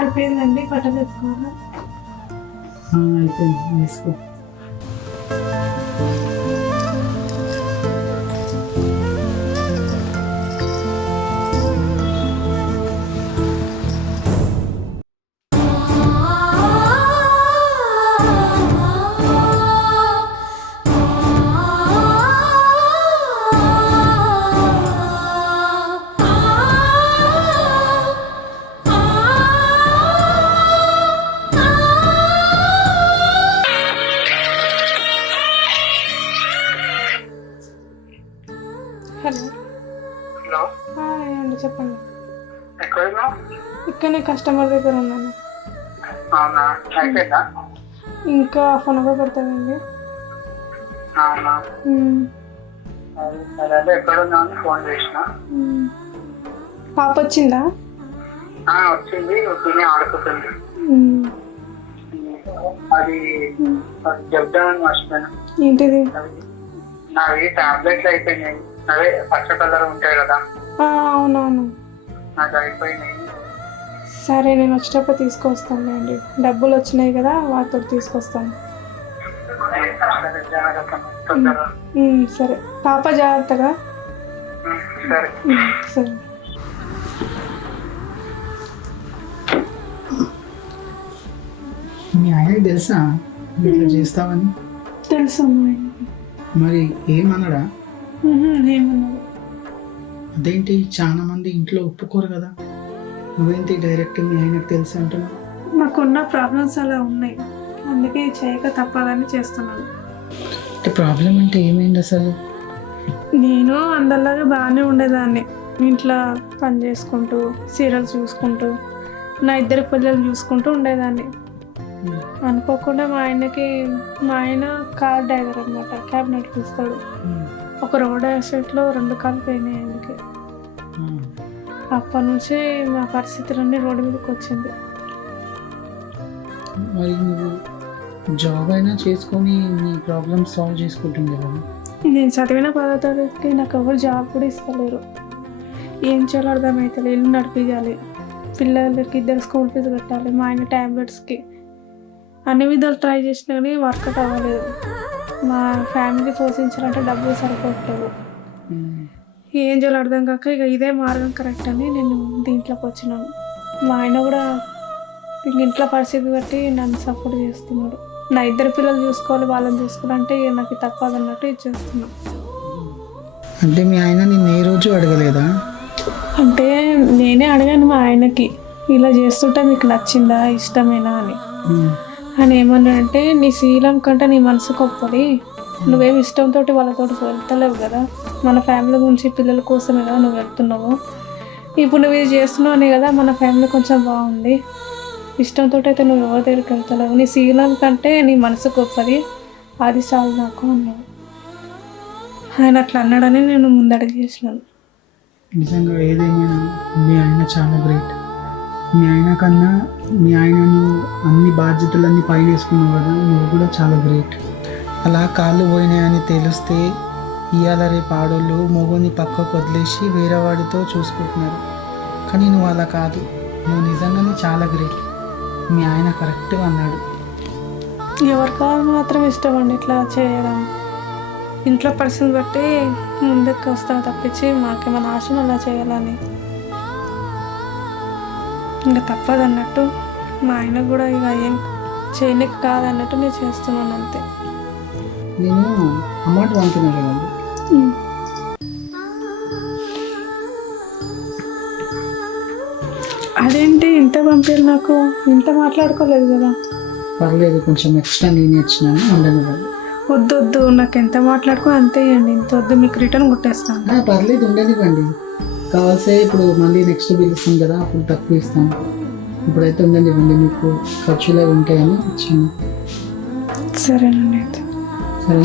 అయిపోయిందండి, బట్టలు వేసుకోవాలి. అయిపోయింది, వేసుకో. హలో. హలో, అండి చెప్పండి. ఎక్కడున్నా? ఇక్కడనే కస్టమర్ దగ్గర ఉన్నాను. అవునా, అయిపోయిందా? ఇంకా హాఫ్ అన్ అవర్ పడుతుందండి. అవునా, సరే అదే ఎక్కడున్నా అని ఫోన్ చేసిన. పాప వచ్చిందా? వచ్చింది, తిని ఆడుకుంటుంది. అది చెప్దామని మర్చిపోయాను. ఏంటిది? నావి టాబ్లెట్లు అయిపోయినాయి. అవే పచ్చ కలర్ ఉంటాయి కదా, అవునవును. నాకు అయిపోయినాయి. సరే, నేను వచ్చేటప్పుడు తీసుకొస్తాను అండి. డబ్బులు వచ్చినాయి కదా, వాటితో తీసుకొస్తాను. సరే, పాప జాగ్రత్తగా. సరే. సరే. మీ ఆయనకి తెలుసా ఇట్లా చేస్తావని? తెలుసు. మరి ఏమన్నాడా? ఏమన్నాడు? అదేంటి, చాలా మంది ఇంట్లో ఒప్పుకోరు కదా, నువ్వేంటి డైరెక్ట్ మీ ఆయనకు తెలుసు అంటున్నావు? నాకున్న ప్రాబ్లమ్స్ అలా ఉన్నాయి, అందుకే చేయక తప్పదని చేస్తున్నాను. అంటే ప్రాబ్లం అంటే ఏమైంది అసలు? నేను అందరిలాగా బాగానే ఉండేదాన్ని. ఇంట్లో పని చేసుకుంటూ, సీరియల్స్ చూసుకుంటూ, నా 2 పిల్లలు చూసుకుంటూ ఉండేదాన్ని. అనుకోకుండా మా ఆయన కార్ డ్రైవర్ అనమాట, క్యాబ్ నడిపిస్తాడు. ఒక రోడ్ యాక్సిడెంట్లో 2 కాళ్ళు పోయినాయి ఆయనకి. అప్పటి నుంచి మా పరిస్థితులన్నీ రోడ్డు మీదకి వచ్చింది. మరి నువ్వు జాబ్ అయినా చేసుకొని నీ ప్రాబ్లమ్ సాల్వ్ చేసుకుంటుంది కదా? నేను చదివిన 10వ తరగతికి నాకు ఎవరు జాబ్ కూడా ఇస్తలేరు. ఏం చేయాలో అర్థమవుతుంది. ఇల్లు నడిపించాలి, పిల్లలకి 2 స్కూల్ ఫీజు కట్టాలి, మా ఆయన ట్యాబ్లెట్స్కి. అన్ని విధాలు ట్రై చేసినా కానీ వర్కౌట్ అవ్వలేదు. మా ఫ్యామిలీ పోషించాలంటే డబ్బులు సరిపోవట్లేదు. ఏం చేయాలో అర్థం కాక ఇక ఇదే మార్గం కరెక్ట్ అని నేను దీంట్లోకి వచ్చినాను. మా ఆయన కూడా ఇంట్లో పరిస్థితి బట్టి నన్ను సపోర్ట్ చేస్తున్నాడు. నా 2 పిల్లలు చూసుకోవాలి, వాళ్ళని చూసుకోవాలంటే నాకు తప్పదు అన్నట్టు ఇచ్చేస్తున్నాను. అంటే మీ ఆయన నిన్ను ఏ రోజు అడగలేదా? అంటే నేనే అడిగాను మా ఆయనకి, ఇలా చేస్తుంటే మీకు నచ్చిందా, ఇష్టమేనా అని. ఆయన ఏమన్నాడంటే, నీ శీలం కంటే నీ మనసు గొప్పది, నువ్వేమి ఇష్టంతో వాళ్ళతో వెళ్తలేవు కదా, మన ఫ్యామిలీ గురించి పిల్లల కోసమే కదా నువ్వు వెళ్తున్నావు. ఇప్పుడు నువ్వు ఇది చేస్తున్నావు అనే కదా మన ఫ్యామిలీ కొంచెం బాగుంది. ఇష్టంతో అయితే నువ్వు ఎవరి దగ్గరికి వెళ్తలేవు, నీ శీలం కంటే నీ మనసు గొప్పది, అది చాలు నాకు అన్నావు. ఆయన అట్లా అన్నాడని నేను ముందడుగు చేసినాను. నిజంగా ఏదేమైనా మీ ఆయన చాలా గ్రేట్. మీ ఆయన కన్నా మీ ఆయనను అన్ని బాధ్యతలన్నీ పైన వేసుకున్నావు కదా, నువ్వు కూడా చాలా గ్రేట్. అలా కాళ్ళు పోయినాయని తెలిస్తే ఇవాళ రేపు ఆడోళ్ళు మొగుని పక్కకు వదిలేసి వేరే వాడితో చూసుకుంటున్నారు. కానీ నువ్వు అలా కాదు, నువ్వు నిజంగానే చాలా గ్రేట్. మీ ఆయన కరెక్ట్గా అన్నాడు. ఎవరికి మాత్రం ఇష్టం అండి ఇట్లా చేయడం. ఇంట్లో పరిస్థితి బట్టి ముందుకు వస్తాను తప్పించి మాకేమైనా ఆశను అలా చేయాలని. ఇంకా తప్పదు అన్నట్టు మా ఆయన కూడా ఇక ఏం చేయనికి కాదన్నట్టు నేను చేస్తున్నాను అంతే. నేను అమౌంట్ పంపినాను కదండి. అదేంటి ఇంత పంపారు, నాకు ఇంత మాట్లాడుకోలేదు కదా. పర్లేదు, కొంచెం ఎక్స్ట్రా నేను ఇచ్చినాను, ఉండను కదా. వద్దు, నాకు ఎంత మాట్లాడుకో అంతే ఇవ్వండి. ఇంత వద్దు, మీకు రిటర్న్ కొట్టేస్తాను. పర్లేదు, ఉండనివ్వండి. కావాల్సే ఇప్పుడు మళ్ళీ నెక్స్ట్ బిల్ ఇస్తాం కదా, అప్పుడు తక్కువ ఇస్తాను. ఇప్పుడైతే ఉండనివ్వండి, మీకు ఖర్చులే ఉంటాయని ఇచ్చాను. సరేనండి అయితే. సరే.